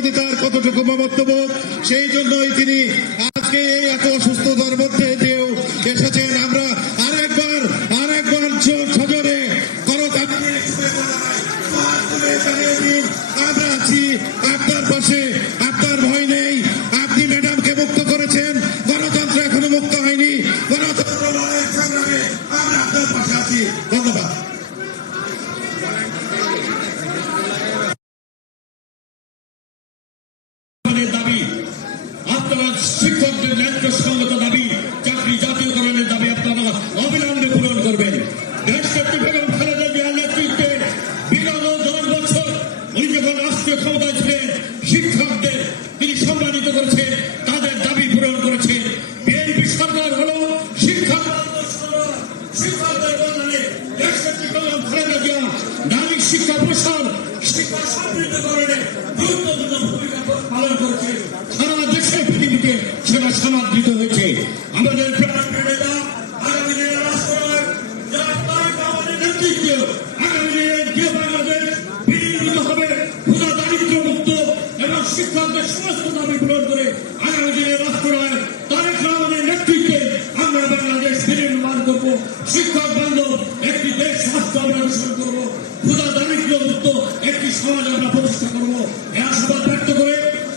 প্রতি তার কতটুকু মমত্ববোধ, সেই জন্যই তিনি আজকে এত অসুস্থতার মধ্যে দিয়েও এসেছেন। আমরা আরেকবার সজোরে আমরা আছি আপনার পাশে, আপনার ভয় নেই। আপনি ম্যাডামকে মুক্ত করেছেন, গণতন্ত্র এখনো মুক্ত হয়নি। গণতন্ত্র লড়াইয়ের সংগ্রামে আমরা আপনার পাশে আছি। ধন্যবাদ। দাবি আপনারা শিক্ষকদের ন্যায্য সঙ্গত দাবি, চাকরি জাতীয়করণের দাবি আপনারা অবিলম্বে পূরণ করবেন। দেশনেত্রী বেগম খালেদা জিয়ার নেতৃত্বে বিগত 10 বছর উনি যখন রাষ্ট্রীয় ক্ষমতায় ছিলেন, শিক্ষকদের তিনি সম্মানিত করেছেন, তাদের দাবি পূরণ করেছেন। বিএনপি সরকার হল শিক্ষকদের কল্যাণে দেশনেত্রী বেগম খালেদা জিয়া নারী শিক্ষা প্রসার, শিক্ষা সমৃদ্ধকরণে গুরুত্বপূর্ণ ভূমিকা পালন করেছে। সারা দেশে পৃথিবীতে সেটা সমাদৃত হয়েছে। আমাদের নেতা আগামী দিনের রাষ্ট্রনায়ক আমাদের নেতৃত্বে আগামী দিনের যে বাংলাদেশ বিনির্মিত হবে ক্ষুধা দারিদ্র মুক্ত এবং শিক্ষকদের সমস্ত দাবি পূরণ করে আগামী দিনের রাষ্ট্রনায়ক তারেক রহমানের নেতৃত্বে আমরা বাংলাদেশ বিনির্মাণ করব। শিক্ষক বান্ধব একটি দেশ রাষ্ট্র আমরা গঠন করব। ক্ষুধা দারিদ্র মুক্ত একটি সমাজ আমরা প্রতিষ্ঠা করব। এই আশাবাদ ব্যক্ত করে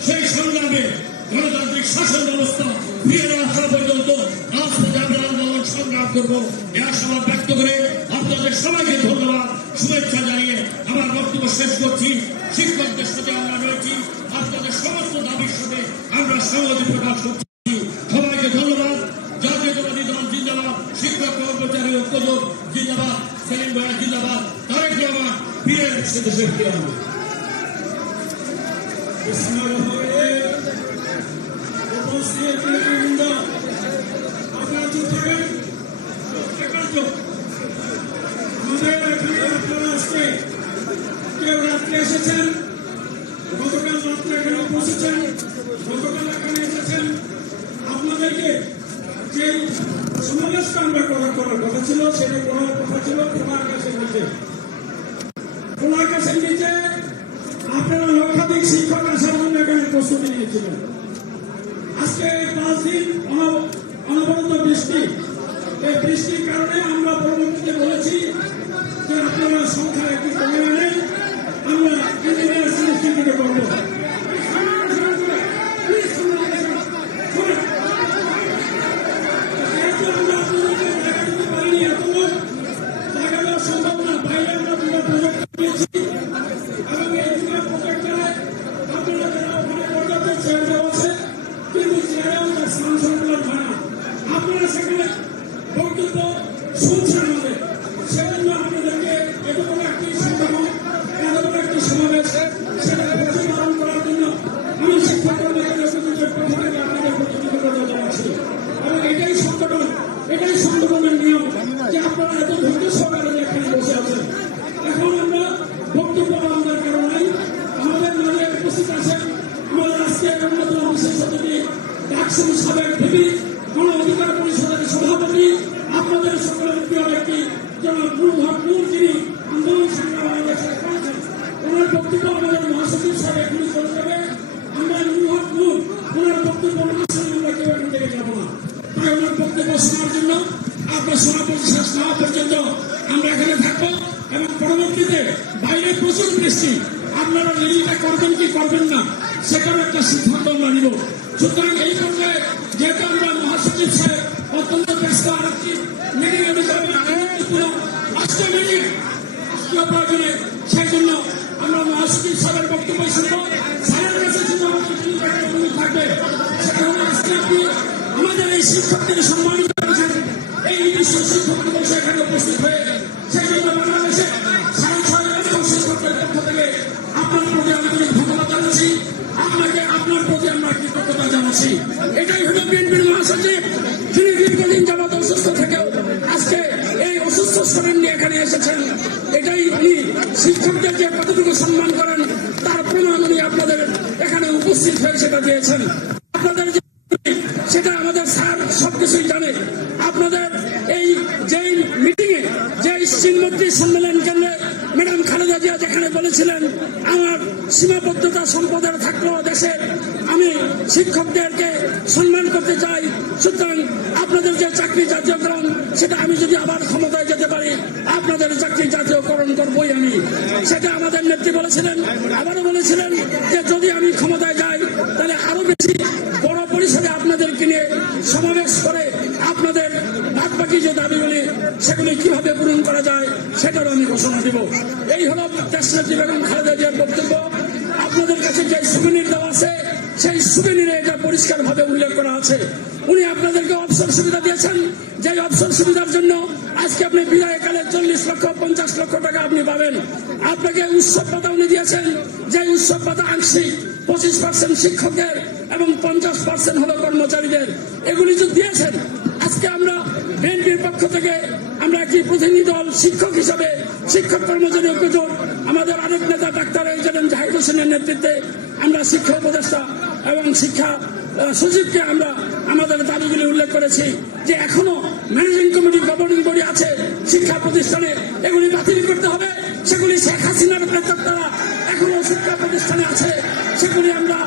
সেই সংগ্রামে গণতান্ত্রিক শাসন ব্যবস্থা ফিরে না আসা পর্যন্ত রাজপথে আমরা আন্দোলন সংগ্রাম করবো। এই আশাবাদ ব্যক্ত করে আপনাদের সবাইকে ধন্যবাদ, শুভেচ্ছা জানিয়ে আমার বক্তব্য শেষ করছি। শিক্ষকদের সাথে আমরা রয়েছি, আপনাদের সমস্ত দাবির সাথে আমরা সহমতি প্রকাশ করছি। সবাইকে ধন্যবাদ। জাতীয়তাবাদী দল জিন্দাবাদ, শিক্ষক কর্মচারী ঐক্যজোট জিন্দাবাদ, সেলিম ভাইয়া জিন্দাবাদ, তারেক রহমান পীরের দেশের কেউ রাত্রে এসেছেন, গতকাল রাত্রে এখানে পৌঁছেছেন, গতকাল এখানে এসেছেন। আপনাদেরকে যে সমাবেশটা আমরা করার কথা ছিল, সেটা করার কথা ছিল খোলা আকাশের নিচে। খোলা আকাশের নিচে আপনারা লক্ষাধিক শিক্ষক আসার জন্য এখানে প্রস্তুতি নিয়েছিলেন। আজকে 5 দিন অনবরত বৃষ্টি, এই বৃষ্টির কারণে আমরা পরবর্তীতে বলেছি যে আপনারা সংখ্যা একটু কমে আনে, আমরা ইঞ্জিনিয়ার সিলেকশনকে করব। আপনারা সেখানে বক্তব্য শুনছেন আমাদের, সেজন্য আপনাদেরকে এতগুলো একটি সংগঠন, এতগুলো একটি সমাবেশ, সেটা প্রতিপালন করার জন্য আমি শিক্ষা কর্মচারীদের পক্ষ থেকে আপনাদের প্রতি কৃতজ্ঞতা জানাচ্ছি। এবং এটাই সংগঠনের নিয়ম যে আপনারা এত ধৈর্য সহকারে এখানে বসে আছেন। এখন আমরা বক্তব্য আমাদের কারণ নাই, আমাদের মাঝে উপস্থিত আছেন আমাদের আজকে অন্যতম বিশেষ অতিথি ডাকসুর সাবেক ভিপি, গণ অধিকার পরিষদের সভাপতি, আপনাদের সকলের প্রিয় ব্যক্তি জনাব নূর হক নূর, যিনি আন্দোলন সংগ্রাম করেছেন। ওনার বক্তব্য আমাদের মহাসচিব সাহেব এখনই চলে যাবে। আমরা নূর হক নূর ওনার বক্তব্য আমরা কেউ এখান থেকে যাবো না। তাই ওনার বক্তব্য শোনার জন্য আপনার সভাপতি শেষ না হওয়া পর্যন্ত আমরা এখানে থাকবো। এবং পরবর্তীতে বাইরে প্রচুর বৃষ্টি, আপনারা রেলিটা করবেন কি করবেন না সেটার একটা সিদ্ধান্ত আমরা নিব। সুতরাং এই পর্যায়ে যেহেতু আমরা মহাসচিব সাহেব অত্যন্ত ব্যস্ত, আর একটি মিটিং রাষ্ট্রীয় মিটিং রাষ্ট্রীয় প্রয়োজনে, সেই জন্য আমরা মহাসচিব সাহেবের বক্তব্য শুনবো। স্যারের কাছে শুধু থাকবে সেটা হলো আজকে আপনি আমাদের এই শিক্ষকদের সম্মানিত করেছেন, এই নির্দিষ্ট শিক্ষক দিবস এখানে উপস্থিত হয়ে, সেই জন্য বাংলাদেশে 6.5 শিক্ষকদের পক্ষ থেকে আপনার প্রতি আন্তরিক ধন্যবাদ জানাচ্ছি। আপনার প্রতি আমরা কৃতজ্ঞতা জানাচ্ছি। এটাই হলো বিএনপির মহাসচিব, যিনি দীর্ঘদিন যাবৎ অসুস্থ থেকেও আজকে এই অসুস্থ শরীর নিয়ে এখানে এসেছেন। এটাই উনি শিক্ষকদের যে কতটুকু সম্মান করেন তার প্রমাণ উনি আপনাদের এখানে উপস্থিত হয়ে সেটা দিয়েছেন। আপনাদের সেটা আমাদের স্যার সবকিছুই জানে। আপনাদের এই যে মিটিং এ যে চিনমন্ত্রী সম্মেলন কেন্দ্রে ম্যাডাম খালেদা জিয়া যেখানে বলেছিলেন আমার সীমাবদ্ধতা সম্পদের থাকলেও দেশে আমি শিক্ষকদেরকে সম্মান করতে চাই, সুতরাং আপনাদের যে চাকরি জাতীয়করণ সেটা আমি যদি আবার ক্ষমতায় যেতে পারি আপনাদের চাকরি জাতীয়করণ করবই আমি, সেটা আমাদের নেত্রী বলেছিলেন। আবারও বলেছিলেন যে যদি আমি ক্ষমতায় যাই তাহলে আরো বেশি বড় পরিসরে আপনাদেরকে নিয়ে সমাবেশ করে আপনাদের বাদবাকি যে দাবিগুলি সেগুলি কিভাবে পূরণ করা যায় সেটারও আমি ঘোষণা দেব। এই হল দেশনেত্রী বেগম খালেদা জিয়ার বক্তব্য। আপনাদের কাছে যে সুবিনির দেওয়া আছে সেই সুবিনিরে এটা পরিষ্কারভাবে উল্লেখ করা আছে। উনি আপনাদেরকে অবসর সুবিধা দিয়েছেন, যে অবসর সুবিধার জন্য আজকে আপনি বিদায়কালে 40 লক্ষ 50 লক্ষ টাকা আপনি পাবেন। আপনাকে উৎসব ভাতা উনি দিয়েছেন, যে উৎসব ভাতা আংশিক 25% শিক্ষকদের এবং 50% হলো কর্মচারীদের, এগুলি যে দিয়েছেন। আজকে আমরা বিএনপির পক্ষ থেকে আমরা একটি প্রতিনিধি দল শিক্ষক হিসাবে শিক্ষক কর্মচারী ঐক্যজোট আমাদের আরেক নেতা ডাক্তার এইচএম জাহিদ হোসেনের নেতৃত্বে আমরা শিক্ষা উপদেষ্টা এবং শিক্ষা সচিবকে আমরা আমাদের দাবিগুলি উল্লেখ করেছি যে এখনো ম্যানেজিং কমিটি গভর্নিং বডি আছে শিক্ষা প্রতিষ্ঠানে, এগুলি বাতিল করতে হবে। সেগুলি শেখ হাসিনার প্রেতাত্মারা এখনো শিক্ষা প্রতিষ্ঠানে আছে, সেগুলি আমরা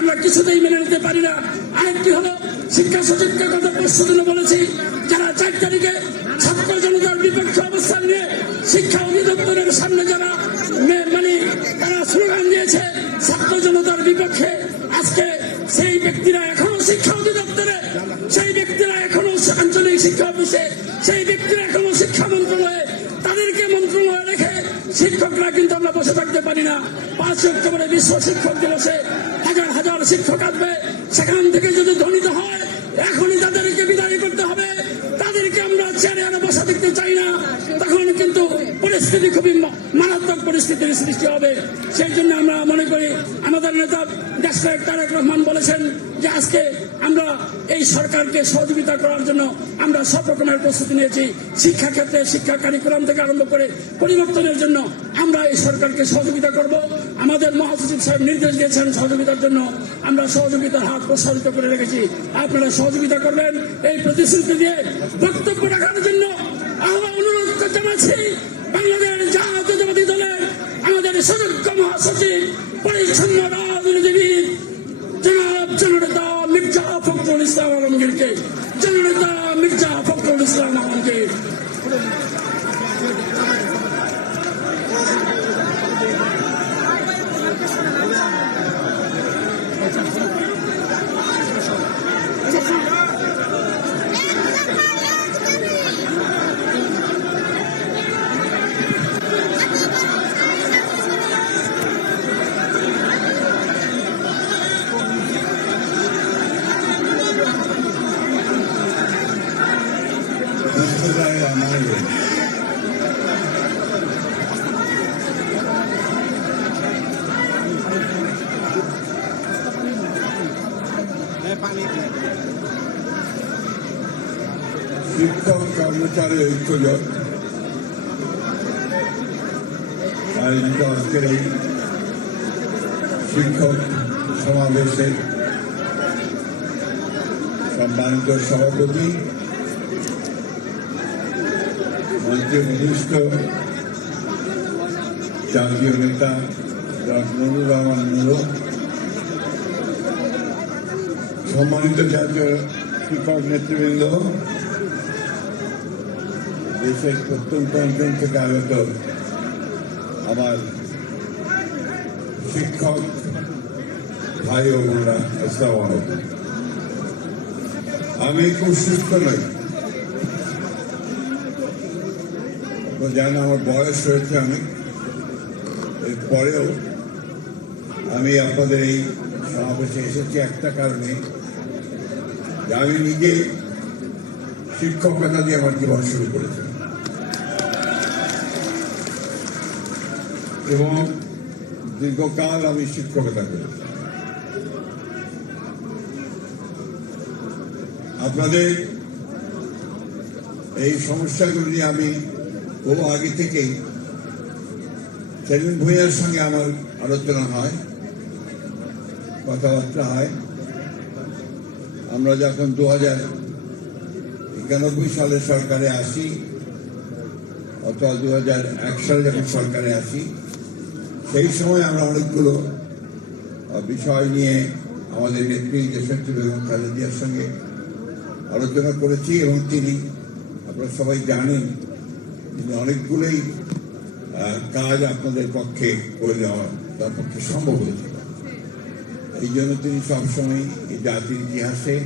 আমরা কিছুতেই মেনে নিতে পারি না। আরেকটি হলো শিক্ষা সচিবকে গত পরশু দিন বলেছি, যারা 4 তারিখে ছাত্র জনতার বিপক্ষে অবস্থান নিয়ে শিক্ষা অধিদপ্তরের সামনে যারা তারা স্লোগান দিয়েছে ছাত্র জনতার বিপক্ষে, আজকে সেই ব্যক্তিরা এখনো শিক্ষা অধিদপ্তরে, সেই ব্যক্তিরা এখনো আঞ্চলিক শিক্ষা অফিসে, সেই ব্যক্তিরা এখনো শিক্ষা মন্ত্রণালয়ে, তাদেরকে মন্ত্রণালয়ে রেখে শিক্ষকরা কিন্তু আমরা বসে থাকতে পারি না। 5 অক্টোবরে বিশ্ব শিক্ষক দিবসে হাজার হাজার শিক্ষক আসবে, সেখান থেকে যদি ধ্বনিত হয় এখনই তাদেরকে বিদায় করতে হবে। তাদেরকে আমরা চেয়ারে আনা বসা দেখতে চাই না, তখন কিন্তু পরিস্থিতি খুবই মারাত্মক পরিস্থিতির সৃষ্টি হবে। সেই জন্য আমরা মনে করি আমাদের নেতা দেশনায়ক তারেক রহমান বলেছেন যে আজকে আমরা এই সরকারকে সহযোগিতা করার জন্য আমরা সব রকমের প্রস্তুতি নিয়েছি। শিক্ষা ক্ষেত্রে শিক্ষা কারিকুলাম থেকে আরম্ভ করে পরিবর্তনের জন্য আমরা এই সরকারকে সহযোগিতা করব। আমাদের মহাসচিব সাহেব নির্দেশ দিয়েছেন সহযোগিতার জন্য, আমরা সহযোগিতার হাত প্রসারিত করে রেখেছি। আপনারা সহযোগিতা করবেন এই প্রতিশ্রুতি দিয়ে বক্তব্য রাখার জন্য আমরা অনুরোধ জানাচ্ছি বাংলাদেশ জাতীয়তাবাদী দলের আমাদের সুযোগ্য মহাসচিব পরিচ্ছন্ন রাজনীতিবিদ জনাব জননেতা মির্জা ফখরুল ইসলাম আলমগীরকে, জননেতা মির্জা ফখরুল ইসলাম আলমগীর। শিক্ষক কর্মচারী ঐক্যজোট আয়োজিত আজকের এই শিক্ষক সমাবেশে সম্মানিত সভাপতি, মঞ্চে বিশিষ্ট জাতীয় নেতা নুরুর রহমান নুরু, সম্মানিত জাতীয় শিক্ষক নেতৃবৃন্দ, দেশের প্রত্যন্ত অঞ্চল থেকে আগত আমার শিক্ষক ভাই ও বোনরা, আসসালামু আলাইকুম। আমি খুব সুস্থ নই, জানেন আমার বয়স হয়েছে অনেক, এরপরেও আমি আপনাদের এই সমাবেশে এসেছি একটা কারণে, যে আমি নিজে শিক্ষকতা দিয়ে আমার জীবন শুরু করেছি এবং দীর্ঘকাল আমি শিক্ষকতা করেছি। আপনাদের এই সমস্যাগুলো নিয়ে আমি বহু আগে থেকেই সেলিম ভূঁইয়ার সঙ্গে আমার আলোচনা হয়, কথাবার্তা হয়। আমরা যখন 2091 সালে সরকারে আসি অথবা 2001 সালে যখন সরকারে আসি, সেই সময় আমরা অনেকগুলো বিষয় নিয়ে আমাদের নেত্রী দেশনেত্রী বেগম খালেদা জিয়ার সঙ্গে আলোচনা করেছি এবং তিনি, আপনারা সবাই জানেন, তিনি অনেকগুলোই কাজ আপনাদের পক্ষে করে দেওয়া তার পক্ষে সম্ভব হয়েছিল। এই জন্য তিনি সবসময় এই জাতির ইতিহাসে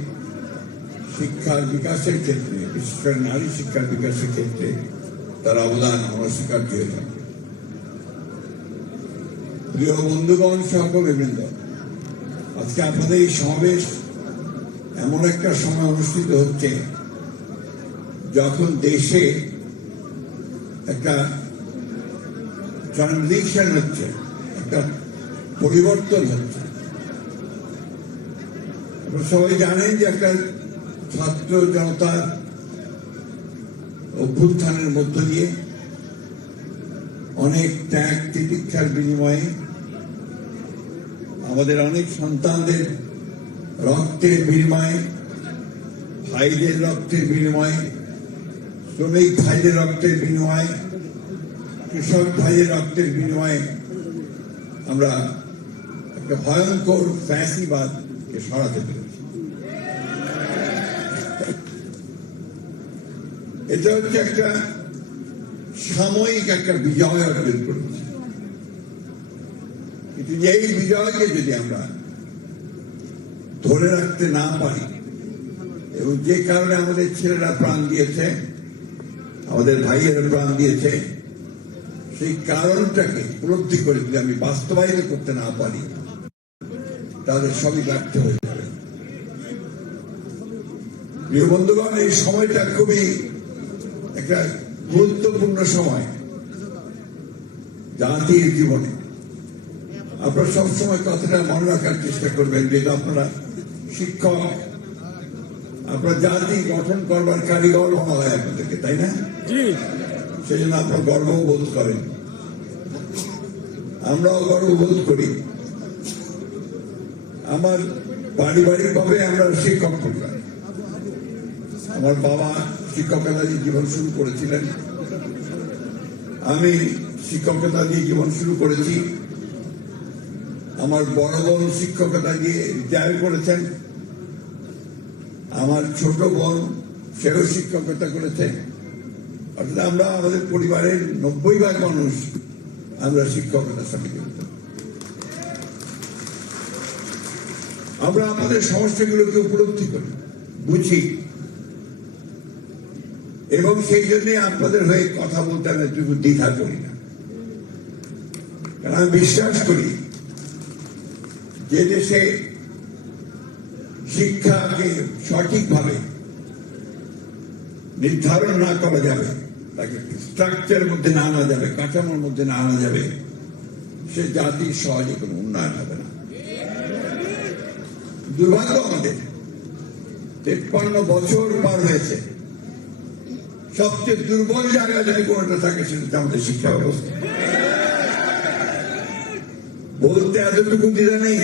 শিক্ষার বিকাশের ক্ষেত্রে, বিশেষ করে নারী শিক্ষার বিকাশের ক্ষেত্রে তার অবদান অনস্বীকার্য হয়ে থাকে। প্রিয় বন্ধুগণ, সহকর্মীবৃন্দ, আজকে আপনাদের এই সমাবেশ এমন একটা সময় অনুষ্ঠিত হচ্ছে যখন দেশে একটা ট্রানজিশন হচ্ছে, একটা পরিবর্তন হচ্ছে। আপনারা সবাই জানেন যে একটা ছাত্র জনতার অভ্যুত্থানের মধ্য দিয়ে অনেক ত্যাগ তিতিক্ষার বিনিময়ে আমাদের অনেক সন্তানদের রক্তের বিনিময়ে, ভাইদের রক্তের বিনিময়ে, শ্রমিক ভাইদের রক্তের বিনিময়ে, কৃষক ভাইদের রক্তের বিনিময়ে আমরা একটা ভয়ঙ্কর ফ্যাসিবাদকে সরাতে পেরেছি। এটা হচ্ছে একটা সাময়িক একটা বিজয় অর্জন করেছি, কিন্তু এই বিজয়কে যদি আমরা ধরে রাখতে না পারি এবং যে কারণে আমাদের ছেলেরা প্রাণ দিয়েছে, আমাদের ভাইয়েরা প্রাণ দিয়েছে, সেই কারণটাকে উপলব্ধি করে যদি আমি বাস্তবায়িত করতে না পারি, তাহলে সবই ব্যর্থ হয়ে যাবে। প্রিয় বন্ধুগণ, এই সময়টা খুবই একটা গুরুত্বপূর্ণ সময় জাতির জীবনে। আপনারা সবসময় কথাটা মনে রাখার চেষ্টা করবেন, যেহেতু আপনারা শিক্ষক, আপনারা জাতি গঠন করবার কারিগর বলা হয় আপনাদেরকে, তাই না? সেই জন্য আপনারা গর্ববোধ করেন, আমরাও গর্ববোধ করি। আমার পারিবারিক ভাবে আমরা শিক্ষক পরিবার। আমার বাবা শিক্ষকতা দিয়ে জীবন শুরু করেছিলেন, আমি শিক্ষকতা দিয়ে জীবন শুরু করেছি। আমার বড় বোন শিক্ষকতা দিয়ে রিটায়ার করেছেন, আমার ছোট বোন সেও শিক্ষকতা করেছে। অর্থাৎ আমরা আমাদের পরিবারের 90% মানুষ আমরা শিক্ষকতার সঙ্গে জড়িত। আমরা আমাদের সমস্যাগুলোকে উপলব্ধি করি, বুঝি, এবং সেই জন্য আপনাদের হয়ে কথা বলতে আমি একটু দ্বিধা করি না। কারণ আমি বিশ্বাস করি যে দেশে শিক্ষাকে সঠিকভাবে নির্ধারণ না করা যাবে, তাকে স্ট্রাকচারের মধ্যে না আনা যাবে, কাঠামোর মধ্যে না আনা যাবে, সে জাতির সহজে কোনো উন্নয়ন হবে না। দুর্ভাগ্য আমাদের 53 বছর পার হয়েছে, সবচেয়ে দুর্বল জায়গা যদি কোনটা থাকে সেটা আমাদের শিক্ষা ব্যবস্থা। বলতে এতটুকু দ্বিধা নেই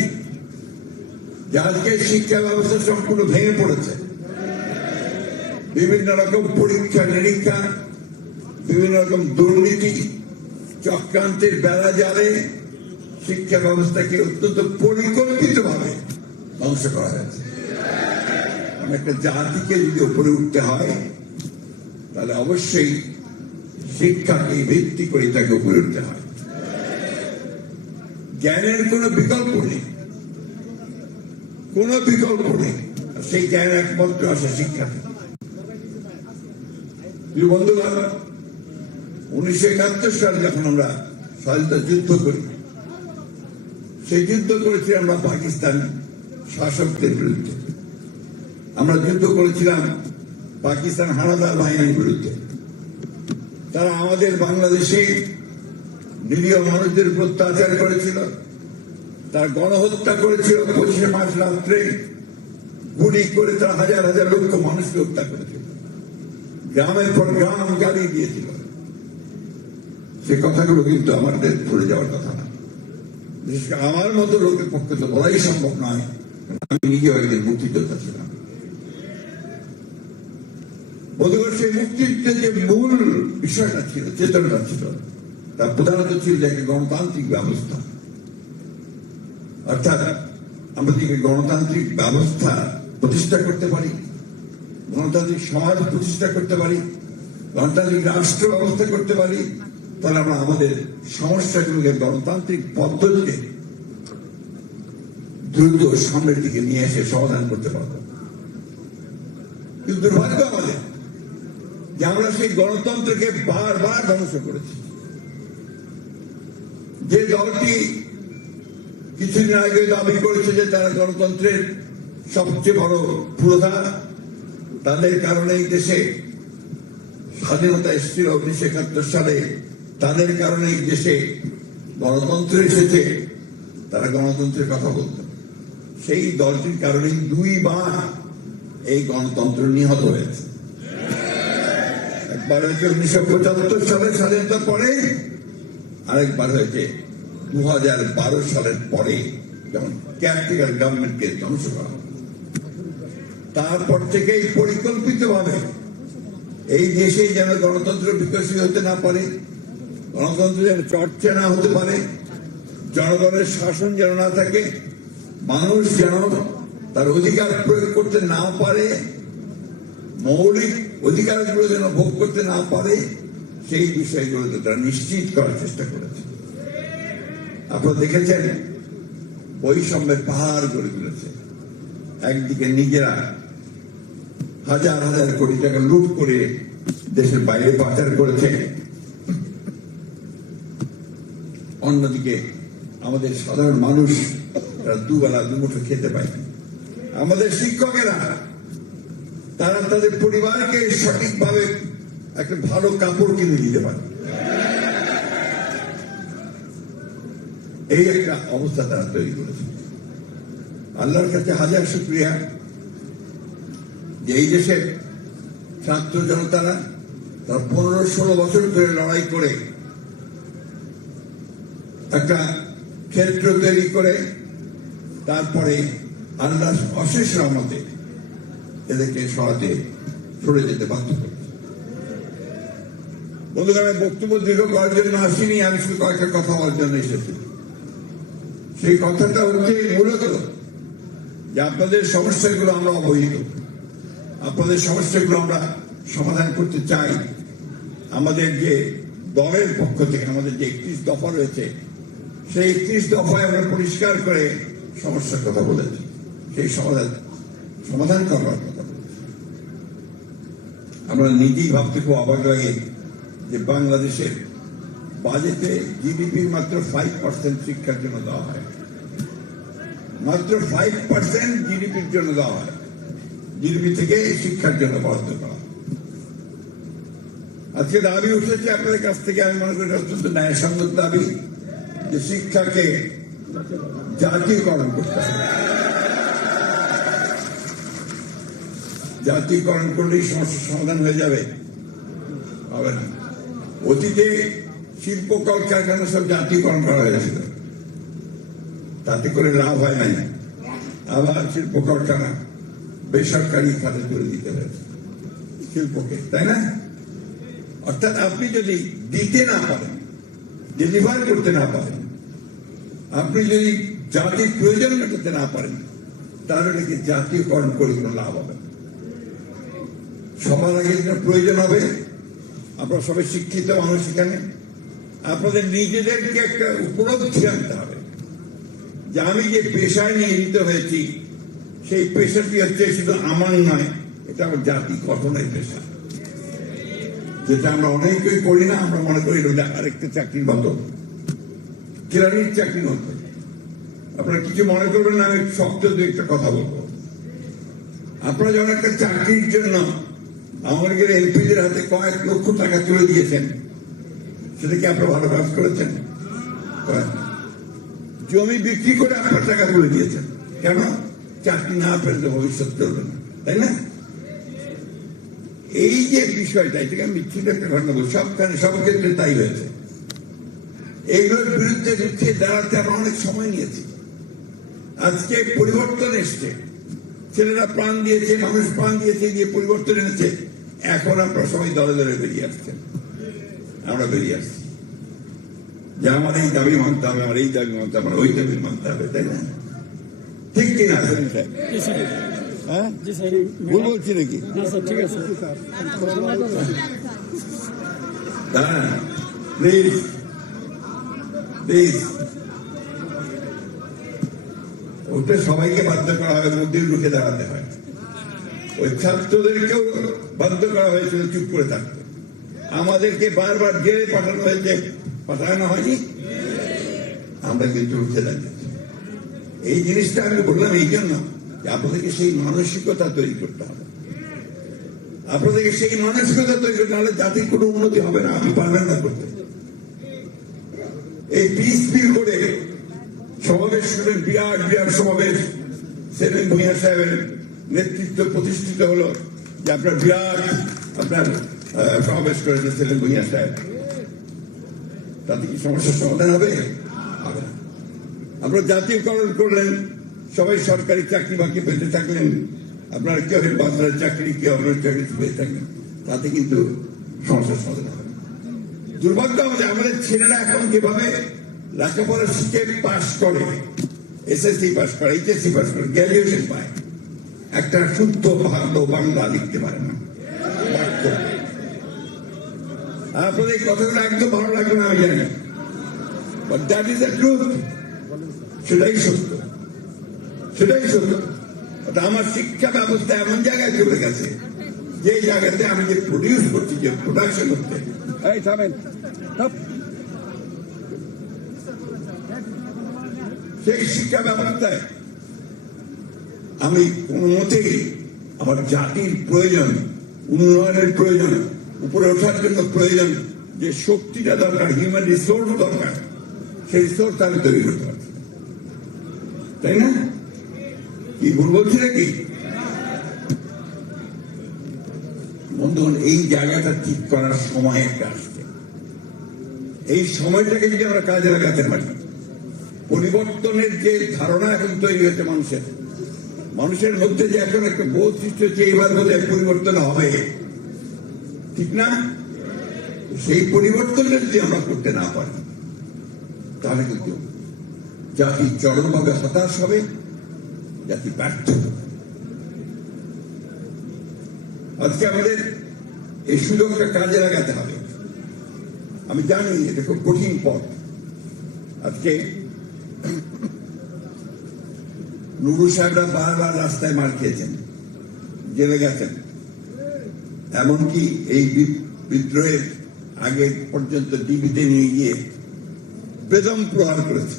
যে আজকে শিক্ষা ব্যবস্থা সম্পূর্ণ ভেঙে পড়েছে। বিভিন্ন রকম পরীক্ষা নিরীক্ষা, বিভিন্ন রকম দুর্নীতি, চক্রান্তের বেড়া জালে শিক্ষা ব্যবস্থাকে অত্যন্ত পরিকল্পিতভাবে ধ্বংস করা হয়েছে। একটা জাতিকে যদি উপরে উঠতে হয়, তাহলে অবশ্যই শিক্ষাকে ভিত্তি করে তাকে উপরে উঠতে হয়। জ্ঞানের কোনো বিকল্প নেই, কোনো বিকল্প নেই। সেই জ্ঞান একমাত্র আসে শিক্ষা থেকে। বন্ধুগণ, 1971 সালে যখন আমরা স্বাধীনতা যুদ্ধ করি, সেই যুদ্ধ করেছি আমরা পাকিস্তান শাসকদের বিরুদ্ধে। আমরা যুদ্ধ করেছিলাম পাকিস্তান হানাদার বাহিনীর বিরুদ্ধে। তারা আমাদের বাংলাদেশে নিরীহ মানুষদের উপর অত্যাচার করেছিল, তারা গণহত্যা করেছিল। 25 মার্চ রাত্রে গুলি করে তারা হাজার হাজার লক্ষ মানুষকে হত্যা করেছিল, গ্রামের পর গ্রাম জ্বালিয়ে দিয়েছিল। সে কথাগুলো কিন্তু আমাদের ভুলে যাওয়ার কথা না। বিশেষ করে আমার মতো লোকের পক্ষে তো বলাই সম্ভব নয়, আমি নিজেও একদিন মুক্তিযোদ্ধা ছিলাম। অধিকাংশ মুক্তিযুদ্ধের যে মূল বিষয়টা ছিল, চেতনাটা ছিল, তা প্রধানত ছিল যে একটা গণতান্ত্রিক ব্যবস্থা। অর্থাৎ আমরা যদি গণতান্ত্রিক ব্যবস্থা প্রতিষ্ঠা করতে পারি, গণতান্ত্রিক সমাজ প্রতিষ্ঠা করতে পারি, গণতান্ত্রিক রাষ্ট্র ব্যবস্থা করতে পারি, তাহলে আমরা আমাদের সমস্যাগুলোকে গণতান্ত্রিক পদ্ধতিতে দ্রুত সামনের দিকে নিয়ে এসে সমাধান করতে পারবো। কিন্তু দুর্ভাগ্য আমাদের যে আমরা সেই গণতন্ত্রকে বারবার ধ্বংস করেছি। যে দলটি কিছুদিন আগে দাবি করেছে যে তারা গণতন্ত্রের সবচেয়ে বড় পুরোধা, তাদের কারণেই দেশে স্বাধীনতা এসেছিল 1971 সালে, তাদের কারণেই দেশে গণতন্ত্র এসেছে, তারা গণতন্ত্রের কথা বলত। সেই দলটির কারণেই 2 বার এই গণতন্ত্র নিহত হয়েছে। একবার হয়েছে 1975 সালে স্বাধীনতার পরে, আরেকবার হয়েছে 2012 সালের পরে, যেমন ক্যাপিটাল গভর্নমেন্টকে ধ্বংস করা। তারপর থেকেই পরিকল্পিতভাবে এই দেশে যেন গণতন্ত্র বিকশিত হতে না পারে, গণতন্ত্র যেন চর্চা না হতে পারে, জনগণের শাসন যেন না থাকে, মানুষ যেন তার অধিকার প্রয়োগ করতে না পারে, মৌলিক অধিকারগুলো যেন ভোগ করতে না পারে, সেই বিষয়গুলোতে তারা নিশ্চিত করার চেষ্টা করেছে। আপনারা দেখেছেন বৈষম্যের পাহাড় গড়ে তুলেছে। একদিকে নিজেরা হাজার হাজার কোটি টাকা লুট করে দেশের বাইরে পাচার করেছে, অন্যদিকে আমাদের সাধারণ মানুষ তারা দুবেলা দুমুঠো খেতে পায়। আমাদের শিক্ষকেরা তারা তাদের পরিবারকে সঠিকভাবে একটা ভালো কাপড় কিনে দিতে পারে, এই একটা অবস্থা তারা তৈরি করেছে। আল্লাহর কাছে হাজার শুকরিয়া যে এই দেশের ছাত্র জনতারা তারা 15-16 বছর ধরে লড়াই করে একটা ক্ষেত্র তৈরি করে তারপরে আল্লাহ অশেষ রহমতে এদেরকে সরে যেতে বাধ্য করে। বন্ধুরা, আমি বক্তব্য দীর্ঘ করার জন্য আসিনি, আমি শুধু কয়েকটা কথা বলার জন্য এসেছি। সেই কথাটা হচ্ছে মূলত যে আপনাদের সমস্যাগুলো আমরা অবহিত, আপনাদের সমস্যাগুলো আমরা সমাধান করতে চাই। আমাদের যে দলের পক্ষ থেকে আমাদের যে 31 দফা রয়েছে, সেই 31 দফায় আমরা পরিষ্কার করে সমস্যার কথা বলেছি, সেই সমাধান করবার কথা বলেছি। আমরা নিজেই ভাবতে খুব অবাক লাগে যে বাংলাদেশের বাজেটে জিডিপির মাত্র 5% শিক্ষার জন্য দেওয়া হয়, মাত্র 5% জিডিপির জন্য দেওয়া হয়, জিডিপি থেকে শিক্ষার জন্য বরাদ্দ করা। আজকে দাবি উঠেছে আপনাদের কাছ থেকে, আমি মনে করি অত্যন্ত ন্যায়সঙ্গত দাবি যে শিক্ষাকে জাতীয়করণ করতে হবে। জাতীয়করণ করলেই সমস্যার সমাধান হয়ে যাবে, হবে না। অতীতে শিল্প কলকারখানা সব জাতীয়করণ করা হয়েছিল, তাতে করে লাভ হয় নাই, আবার শিল্প কলকারখানা বেসরকারি খাতে তুলে দিতে হয়েছে শিল্পকে, তাই না? অর্থাৎ আপনি যদি দিতে না পারেন, ডেলিভার করতে না পারেন, আপনি যদি জাতির প্রয়োজন মেটাতে না পারেন, তাহলে কি জাতীয়করণ করে কোনো লাভ হবে? সবার আগে যেটা প্রয়োজন হবে, আপনারা সবাই শিক্ষিত মানুষ, এখানে আপনাদের নিজেদেরকে একটা উপলব্ধি আনতে হবে যে আমি যে পেশায় নিয়োজিত হয়েছি, সেই পেশাটি হচ্ছে শুধু আমার নয়, এটা আমার জাতি গঠনের পেশা, যেটা আমরা অনেকেই করি না। আমরা মনে করি আরেকটা চাকরির মতো, কেরানির চাকরির মতো। আপনারা কিছু মনে করবেন না, আমি শক্ত দু একটা কথা বলবো। আপনারা যখন একটা চাকরির জন্য আমাদের এমপিদের হাতে কয়েক লক্ষ টাকা তুলে দিয়েছেন, সেটা কি আপনারা ভালো কাজ করেছেন? জমি বিক্রি করে আপনার টাকা তুলে দিয়েছেন, কেন? চাকরি না পেলে তো ভবিষ্যৎ চলবে না, তাই না? এই যে বিষয়টা, এটাকে আমি মিথ্যুক একটা ঘটনা বলছি, সব ক্ষেত্রে তাই হয়েছে। এইগুলোর বিরুদ্ধে রুখে দাঁড়াতে আমরা অনেক সময় নিয়েছি। আজকে পরিবর্তন এসছে, ছেলেরা প্রাণ দিয়েছে, মানুষ প্রাণ দিয়েছে, দিয়ে পরিবর্তন এনেছে। এখন আপনারা সবাই দলে দলে বেরিয়ে আসছেন, আমরা বেরিয়ে আসছি যে আমার এই দাবি মানতে হবে, আমার এই দাবি মানতে হবে, আমার ওই দাবি মানতে হবে, তাই না? ঠিক কিনা সেলিম সাহেব? হ্যাঁ, ভুল বলছি নাকি? দাঁড়ান প্লিজ প্লিজ, ওটা সবাইকে বাধ্য করা হয়, মধ্যে রুখে দাঁড়াতে হয়। ওই ছাত্রদেরকেও বাধ্য করা হয়েছিল চুপ করে থাকতে, আমাদেরকে বারবার জেলে পাঠানো হয়েছে, পাঠানো হয়নি, আমরা কিন্তু রুখে দাঁড়িয়েছি। এই জিনিসটা আমি বললাম এই জন্য যে আপনাদেরকে সেই মানসিকতা তৈরি করতে হবে, আপনাদেরকে সেই মানসিকতা তৈরি করতে হলে জাতির কোনো উন্নতি হবে না, আপনি পারবেন না করতে। এই পিস ফিল করে সমাবেশ করেন, বিরাট বিরাট সমাবেশ, সেলিম ভূঁইয়া সাহেবের নেতৃত্ব প্রতিষ্ঠিত হলো যে আপনার বিরাট আপনার সমাবেশ করেছেন সেলিম ভূঁইয়া সাহেব, তাতে কি সমস্যার সমাধান হবে? হবে না। আপনারা জাতীয়করণ করলেন, সবাই সরকারি চাকরি বাকরি পেতে থাকলেন, আপনারা কেউ বাজারের চাকরি, কেউ আপনার চাকরি পেয়ে থাকলেন, তাতে কিন্তু সমস্যার সমাধান হবে না। দুর্ভাগ্য আমাদের আমাদের ছেলেরা এখন যেভাবে লেখাপড়া শিখে পাশ করে, এসএসসি পাশ করে, এইচএসসি পাশ করে, গ্র্যাজুয়েশন পায়, একটা শুদ্ধ ভালো বাংলা লিখতে পারে না। আপনাদের এই কথাগুলো একদম ভালো লাগবে না আমি জানি, but that is the truth. সেটাই সত্য, সেটাই সত্য। আমার শিক্ষা ব্যবস্থা এমন জায়গায় চলে গেছে, যে জায়গাতে আমি যে প্রডিউস করছি, যে প্রোডাকশন হচ্ছে, সেই শিক্ষা ব্যবস্থায় আমি কোন মতেই আমার জাতির প্রয়োজন, উন্নয়নের প্রয়োজন, উপরে ওঠার জন্য প্রয়োজন, যে শক্তিটা দরকার, হিউম্যান রিসোর্স দরকার, সেই রিসোর্স আমি তৈরি করতে পারছি, তাই না? কি ভুল বলছি নাকি বন্ধুগণ? এই জায়গাটা ঠিক করার সময় একটা আসছে, এই সময়টাকে যদি আমরা কাজে লাগাতে পারি, পরিবর্তনের যে ধারণা এখন তৈরি হয়েছে মানুষের মধ্যে যে এখন একটা বোধ সৃষ্টি হচ্ছে, এইবার বোধ পরিবর্তন হবে, ঠিক না? সেই পরিবর্তনটা যদি আমরা করতে না পারি, তাহলে কিন্তু জাতি চরমভাবে হতাশ হবে, জাতি ব্যর্থ হবে। আজকে আমাদের এই সুযোগটা কাজে লাগাতে হবে। আমি জানি এটা খুব কঠিন পথ। আজকে নুরু সাহেবরা বারবার রাস্তায় মার খেয়েছেন, জেলে গেছেন, এমনকি এই বিদ্রোহের আগে পর্যন্ত ডিবিতে নিয়ে গিয়ে বেদম প্রহার করেছে,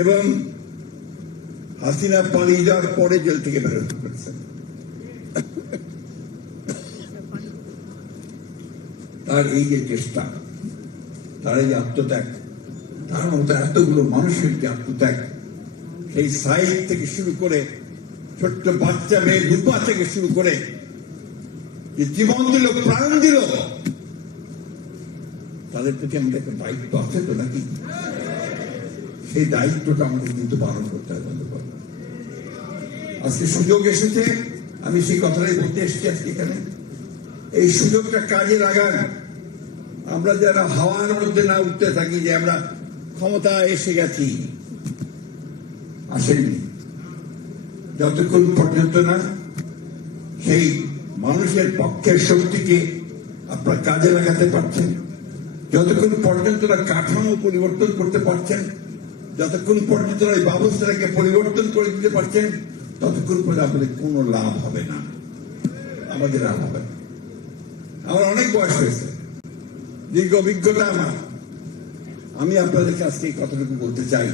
এবং হাসিনা পালিয়ে যাওয়ার পরে জেল থেকে বেরোতে পেরেছেন। তার এই যে চেষ্টা, তার এই আত্মত্যাগ, তার মতো এতগুলো মানুষের যে আত্মত্যাগ, সেই সাইড থেকে শুরু করে ছোট্ট বাচ্চা মেয়ে রূপা থেকে শুরু করে যে জীবন দিল, প্রাণ দিল, তাদের প্রতি আমাদের একটা দায়িত্ব আছে তো নাকি? সেই দায়িত্বটা আমাদের কিন্তু পালন করতে হবে। আজকে সুযোগ এসেছে, আমি সেই কথাটাই বলতে এসেছি আজকে এখানে। এই সুযোগটা কাজে লাগান। আমরা যারা হাওয়ার মধ্যে না উঠতে থাকি যে আমরা ক্ষমতা এসে গেছি, আসেনি। যতক্ষণ পর্যন্ত না সেই মানুষের পক্ষের শক্তিকে আপনারা কাজে লাগাতে পারছেন, যতক্ষণ পর্যন্ত না কাঠামো পরিবর্তন করতে পারছেন, যতক্ষণ পর্যন্ত এই ব্যবস্থাটাকে পরিবর্তন করে দিতে পারছেন, ততক্ষণ পর্যন্ত আমাদের কোনো লাভ হবে না, আমাদের লাভ হবে না। আমার অনেক বয়স হয়েছে, দীর্ঘ অভিজ্ঞতা আমার। আমি আপনাদের কাছে এই কথাটুকু বলতে চাই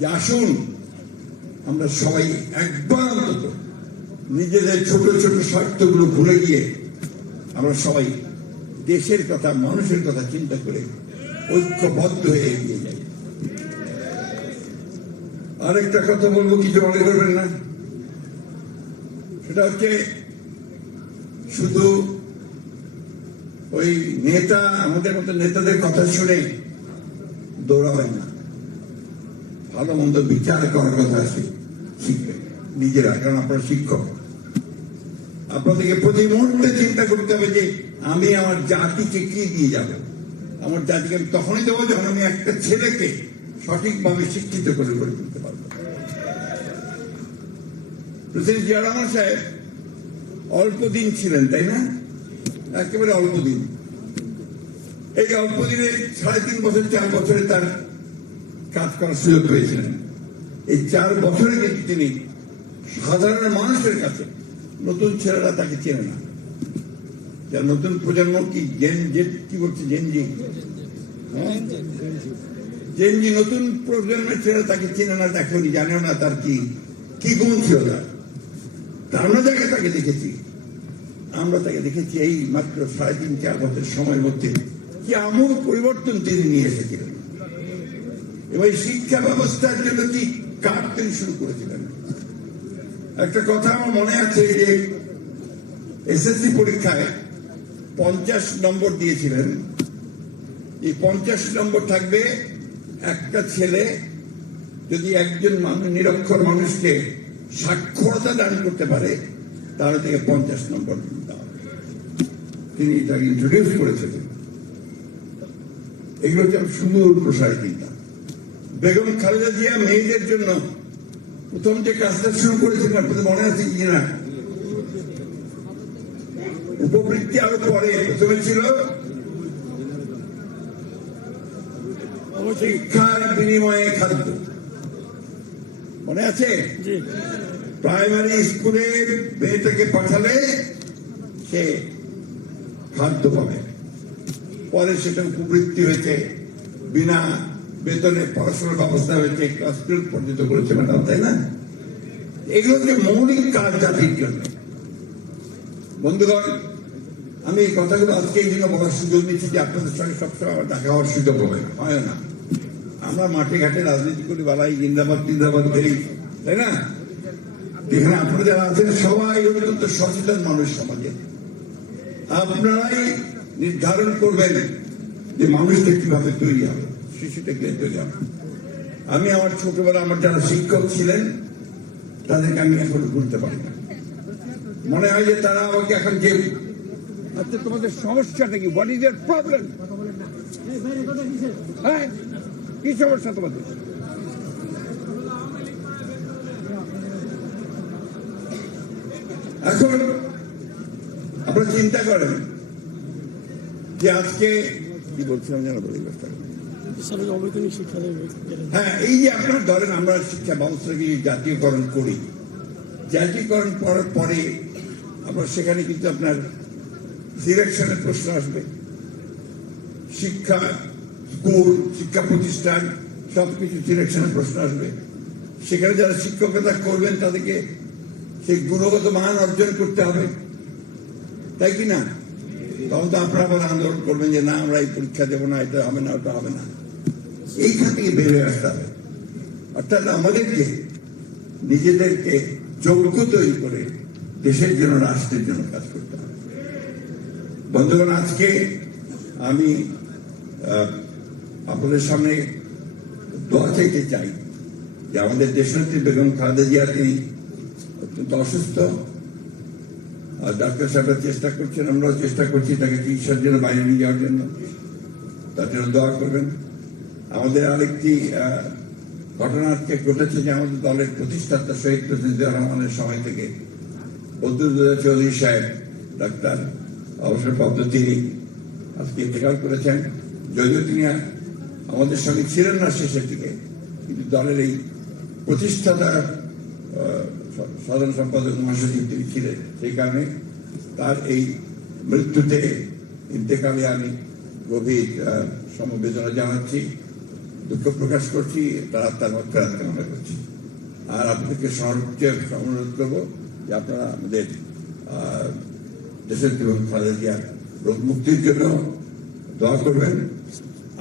যে আসুন আমরা সবাই একবার অন্তত নিজেদের ছোট ছোট স্বার্থগুলো ভুলে গিয়ে আমরা সবাই দেশের কথা, মানুষের কথা চিন্তা করে ঐক্যবদ্ধ হয়ে এগিয়ে যাই। আরেকটা কথা বলবো, কিছু মনে করবেন না, সেটা হচ্ছে শুধু ওই নেতা, আমাদের মতো নেতাদের কথা শুনে দৌড়াবেন না, ভালো মন্দ বিচার করার কথা আছে শিখবেন নিজেরা, কারণ আপনারা শিক্ষক। আপনাদেরকে প্রতি মুহূর্তে চিন্তা করতে হবে যে আমি আমার জাতিকে কি দিয়ে যাব। আমার জাতিকে আমি তখনই দেবো যখন আমি একটা ছেলেকে সঠিকভাবে শিক্ষিত করে গড়ে তুলতে পারবো। প্রেসিডেন্ট জিয়া রহমান সাহেব অল্প দিন ছিলেন, তাই না? একেবারে অল্প দিন। এই অল্প দিনে 3.5 বছর 4 বছরে তার কাজ করার সুযোগ পেয়েছিলেন। এই 4 বছরে কিন্তু তিনি সাধারণ মানুষের কাছে, নতুন ছেলেরা তাকে চেনে না, যার নতুন প্রজন্ম কি কি বলছে জেনজি, জেনজি নতুন প্রজন্মের ছেলেরা তাকে চেনে না, দেখেনি, জানেও না তার কি গুণ ছিল তার। আমরা যাকে তাকে দেখেছি, আমরা তাকে দেখেছি এই মাত্র 3.5-4 বছর সময়ের মধ্যে কি আমূল পরিবর্তন তিনি নিয়ে এসেছিলেন। এবং শিক্ষা ব্যবস্থার জন্য কি কাজ তিনি শুরু করেছিলেন। একটা কথা আমার মনে আছে যে এসএসসি পরীক্ষায় 50 নম্বর দিয়েছিলেন। এই 50 নম্বর থাকবে একটা ছেলে যদি একজন মানুষ, নিরক্ষর মানুষকে সাক্ষরতা দান করতে পারে, তাহলে থেকে 50 নম্বর দেওয়া। তিনি এটাকে ইন্ট্রোডিউস করেছিলেন। এগুলো হচ্ছে সুদূর প্রসারী চিন্তা। বেগম খালেদা জিয়া মেয়েদের জন্য প্রথম যে কাজটা শুরু করেছিলেন, আপনাদের মনে আছে কি না? উপবৃত্তি আরো পরে, প্রথমে ছিল শিক্ষার বিনিময়ে খাদ্য। মনে আছে? প্রাইমারি স্কুলে মেয়েটাকে পাঠালে সে খাদ্য পাবে। পরে সেটা উপবৃত্তি হয়েছে, বিনা বেতনে পড়াশোনার ব্যবস্থা হয়েছে, ক্লাস 12 পর্যন্ত করেছে ম্যাডাম, তাই না? এগুলো যে মৌলিক কাজ জাতির জন্য। বন্ধুগণ, আমি এই কথাগুলো আজকে এই জন্য বলার সুযোগ নিচ্ছি যে আপনাদের সঙ্গে সবসময় আমার দেখা হওয়ার সুযোগ হবে না, হয় না। আমরা মাঠে ঘাটে রাজনীতি করি, বালাই জিন্দাবাদ জিন্দাবাদ করি, তাই না? এখানে আপনারা যারা আছেন সবাই অত্যন্ত সচেতন মানুষ সমাজে। আপনারাই নির্ধারণ করবেন যে মানুষটা কিভাবে তৈরি হবে, শিশুটা কিভাবে তৈরি হবে। আমি আমার ছোটবেলা আমার যারা শিক্ষক ছিলেন তাদেরকে আমি এখনো ভুলতে পারি না। মনে হয় যে তারা আমাকে এখন যে, আচ্ছা তোমাদের সমস্যাটা কি, হোয়াট ইজ ইয়ার প্রবলেম, হ্যাঁ কি সমস্যা তোমাদের? এখন আপনারা চিন্তা করেন যে আজকে কি বলছিলাম জানো, হ্যাঁ এই যে আপনারা ধরেন আমরা শিক্ষা ব্যবস্থাকে জাতীয়করণ করি, জাতীয়করণ করার পরে আপনার সেখানে কিন্তু আপনার সিলেকশনের প্রশ্ন আসবে। শিক্ষা স্কুল, শিক্ষা প্রতিষ্ঠান সবকিছু সিলেকশনের প্রশ্ন আসবে। সেখানে যারা শিক্ষকতা করবেন তাদেরকে সেই গুণগত মান অর্জন করতে হবে, তাই কি না? তখন তো আপনারা আবার আন্দোলন করবেন যে না আমরা এই পরীক্ষা দেবো না, এটা হবে না, ওটা হবে না। এইখান থেকে বেরিয়ে আসতে হবে। অর্থাৎ আমাদেরকে নিজেদেরকে যোগ্য তৈরি করে দেশের জন্য, রাষ্ট্রের জন্য কাজ করতে হবে। বন্ধুগণ, আজকে আমি আপনাদের সামনে দোয়া চাইতে চাই যে আমাদের দেশনেত্রী বেগম খালেদা জিয়া, তিনি অত্যন্ত অসুস্থ। ডাক্তার সাহেবরা চেষ্টা করছেন, আমরাও চেষ্টা করছি তাকে চিকিৎসার জন্য বাইরে নিয়ে যাওয়ার জন্য। তার জন্য দোয়া করবেন। আমাদের আরেকটি ঘটনা আজকে ঘটেছে যে আমাদের দলের প্রতিষ্ঠাতা শহীদ প্রেসিডেন্ট জিয়া রহমানের সময় থেকে বদরুদ্দোজা চৌধুরী সাহেব, ডাক্তার অবসরপ্রাপ্ত, তিনি আজকে ইন্তেকাল করেছেন। যদিও তিনি আমাদের সঙ্গে ছিলেন না শেষের দিকে, কিন্তু দলের এই প্রতিষ্ঠাতা সাধারণ সম্পাদক মহাসচিব তিনি ছিলেন। সেই কারণে তার এই মৃত্যুতে, ইন্তেকালে আমি গভীর সমবেদনা জানাচ্ছি, দুঃখ প্রকাশ করছি, তার আত্মার মাগফিরাত কামনা করছি। আর আপনাদেরকে অনুরোধ করবো যে আপনারা আমাদের দেশের খালেদা জিয়ার রোগ মুক্তির জন্য দোয়া করবেন।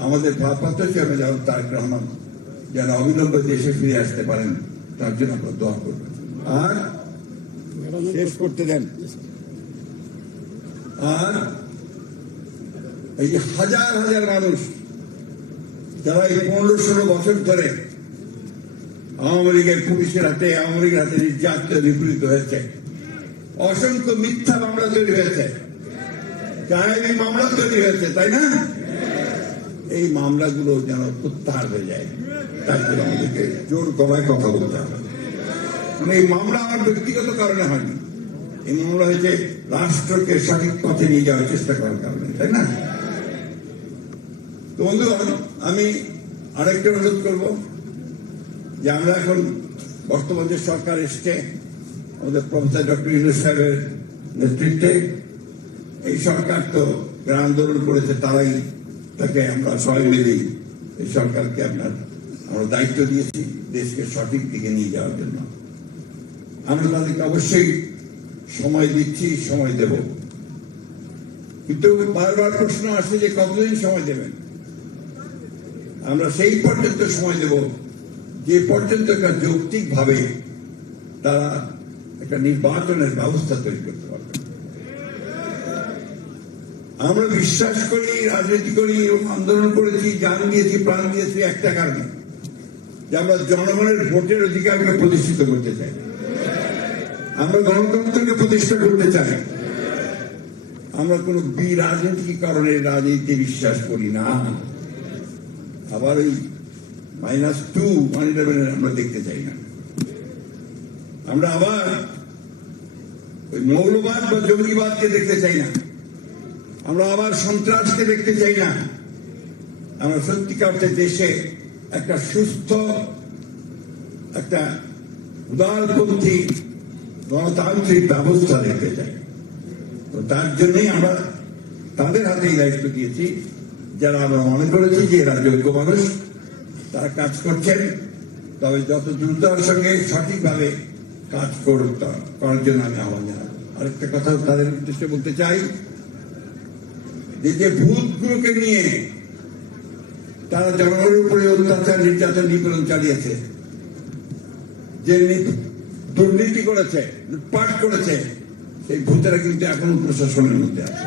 আমাদের ভারপ্রাপ্ত চেয়ারম্যান যেমন তারেক রহমান যেন অবিলম্বে দেশে ফিরে আসতে পারেন, তার জন্য আপনারা দোয়া করবেন। আর শেষ করতে দেন। আর এই যে হাজার হাজার মানুষ যারা এই 15-16 বছর ধরে আওয়ামী লীগের পুলিশের হাতে, আওয়ামী লীগের হাতে নির্যাতিত, নিপীড়িত হয়েছে, অসংখ্য মিথ্যা মামলা তৈরি হয়েছে, গায়েবী মামলা তৈরি হয়েছে, তাই না? এই মামলাগুলো যেন প্রত্যাহার হয়ে যায়, তার জন্য আমাদেরকে জোর গলায় কথা বলতে হবে। মানে এই মামলা আমার ব্যক্তিগত কারণে হয়নি, এই মামলা হয়েছে রাষ্ট্রকে সঠিক পথে নিয়ে যাওয়ার চেষ্টা করার কারণে, তাই না? তো বন্ধুগণ, আমি আরেকটা অনুরোধ করব যে আমরা এখন বর্তমান যে সরকার এসছে আমাদের প্রফেসর ডক্টর ইউনূস সাহেবের নেতৃত্বে, এই সরকার তো যারা আন্দোলন করেছে তারাই তাকে আমরা সবাই মিলেই এই সরকারকে আমরা দায়িত্ব দিয়েছি দেশকে সঠিক দিকে নিয়ে যাওয়ার জন্য। আমরা তাদেরকে অবশ্যই সময় দিচ্ছি, সময় দেব, কিন্তু বারবার প্রশ্ন আসছে যে কতদিন সময় দেবেন। আমরা সেই পর্যন্ত সময় দেব যে পর্যন্ত একটা যৌক্তিকভাবে তারা একটা নির্বাচনের ব্যবস্থা তৈরি করতে পারবে। আমরা বিশ্বাস করি, রাজনীতি করি এবং আন্দোলন করেছি, জান দিয়েছি, প্রাণ দিয়েছি একটা কারণে, যে আমরা জনগণের ভোটের অধিকারকে প্রতিষ্ঠিত করতে চাই, আমরা গণতন্ত্রকে প্রতিষ্ঠা করতে চাই। আমরা কোন বিরাজনীতিকরণের রাজনীতি বিশ্বাস করি না। আবার ওই -2 111 আমরা দেখতে চাই না। আমরা আবার ওই মৌলবাদ বা জঙ্গিবাদকে দেখতে চাই না। আমরা আবার সন্ত্রাসকে দেখতে চাই না। আমরা সত্যিকার দেশে একটা সুস্থ, একটা উদারপন্থী গণতান্ত্রিক ব্যবস্থা দেখতে চাই। তো তার জন্যই আমরা তাদের হাতেই দায়িত্ব দিয়েছি, যারা আমরা মনে করেছি যে এরা যোগ্য মানুষ, তারা কাজ করছেন, তবে যত দ্রুততার সঙ্গে সঠিকভাবে কাজ করার জন্য আমি আহ্বান জানাবো। আরেকটা কথা তাদের উদ্দেশ্যে বলতে চাই, যে ভূতগুলোকে নিয়ে তারা জনগণের উপরে অত্যাচার, নির্যাতন, নিপীড়ন চালিয়েছে, যে দুর্নীতি করেছে, লুটপাট করেছে, সেই ভূতেরা কিন্তু এখনো প্রশাসনের মধ্যে আছে।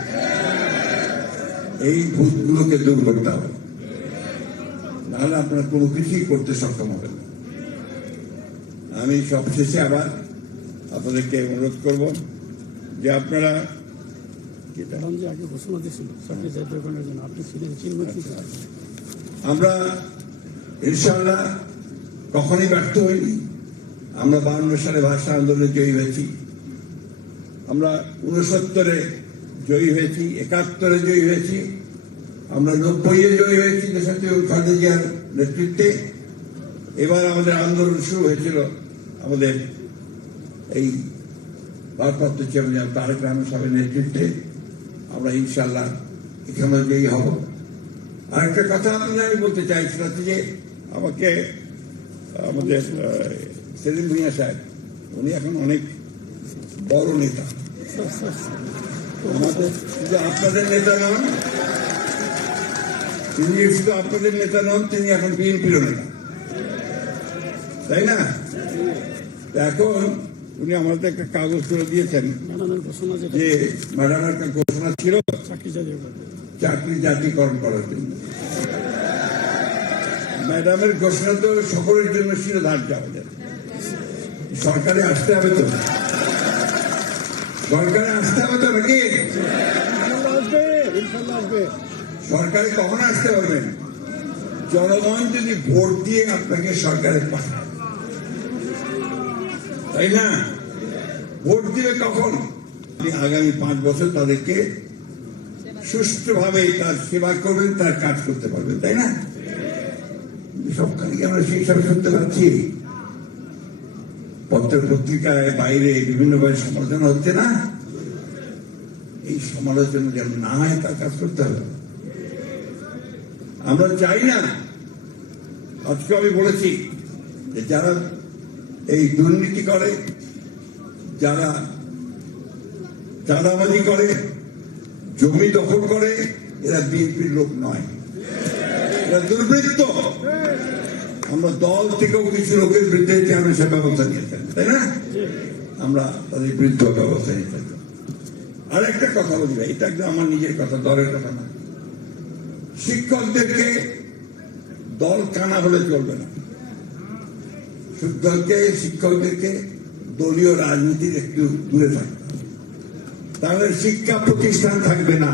এই ভূতগুলোকে দূর করতে হবে, নাহলে আপনারা কোনো কিছুই করতে সক্ষম হবেন না। আমি সবশেষে আবার আপনাদেরকে অনুরোধ করব যে আপনারা আমরা ইনশাআল্লাহ কখনই ব্যর্থ হইনি। আমরা 52 সালে ভাষা আন্দোলনে জয়ী হয়েছি, আমরা 69-এ জয়ী হয়েছি, 71-এ জয়ী হয়েছি, আমরা 90-এ জয়ী হয়েছি দেশাত্মক খালেদা জিয়ার নেতৃত্বে। এবার আমাদের আন্দোলন শুরু হয়েছিল আমাদের এই ভারপ্রাপ্ত চেয়ারম্যান তারেক রহমান সাহেবের নেতৃত্বে। আমরা ইনশাআল্লাহ এখানে জয়ী হব। আরেকটা কথা আমি বলতে চাই, সেটা হচ্ছে যে আমাকে আমাদের সেলিম ভুঁইয়া সাহেব, উনি এখন অনেক বড় নেতা, আমাদের শুধু আপনাদের নেতা নন, তিনি শুধু আপনাদের নেতা নন, তিনি এখন বিএনপির নেতা, তাই না? এখন উনি আমাদের একটা কাগজ করে দিয়েছেন যে ম্যাডামের একটা ঘোষণা ছিল চাকরি জাতীয়করণ করার জন্য। ম্যাডামের ঘোষণা তো সকলের জন্য শিরোধার্য, আমাদের সরকারে আসতে হবে তো, সরকারে আসতে হবে তো নাকি? সরকারে কখন আসতে পারবেন? জনগণ যদি ভোট দিয়ে আপনাকে সরকারে পাঠায়, তাই না? ভোট দিবে কখন? আগামী 5 বছর তাদেরকে সুষ্ঠুভাবে তার সেবা করবেন, তার কাজ করতে পারবেন, তাই না? সবখানে কি আমরা সেই হিসাবে শুনতে পাচ্ছি? পত্র পত্রিকায় বাইরে বিভিন্নভাবে সমালোচনা হচ্ছে না? এই সমালোচনা যেন না হয়, তার কাজ করতে হবে। আমরা চাই না, আজকে আমি বলেছি যে যারা এই দুর্নীতি করে, যারা চাঁদাবাজি করে, জমি দখল করে, এরা বিএনপির লোক নয়, এরা দুর্বৃত্ত। আমরা দল থেকেও কিছু লোকের বিরুদ্ধে চেয়ারম্যান সাহেব ব্যবস্থা নিয়েছেন, তাই না? আমরা তাদের বিরুদ্ধে ব্যবস্থা নিতে। আর একটা কথা বলি ভাই, এটা একদম আমার নিজের কথা, দলের কথা না। শিক্ষকদেরকে দল কানা হলে চলবে না। শিক্ষকদেরকে দলীয় রাজনীতির একটু দূরে থাকতে হবে। তাহলে শিক্ষা প্রতিষ্ঠান থাকবে না,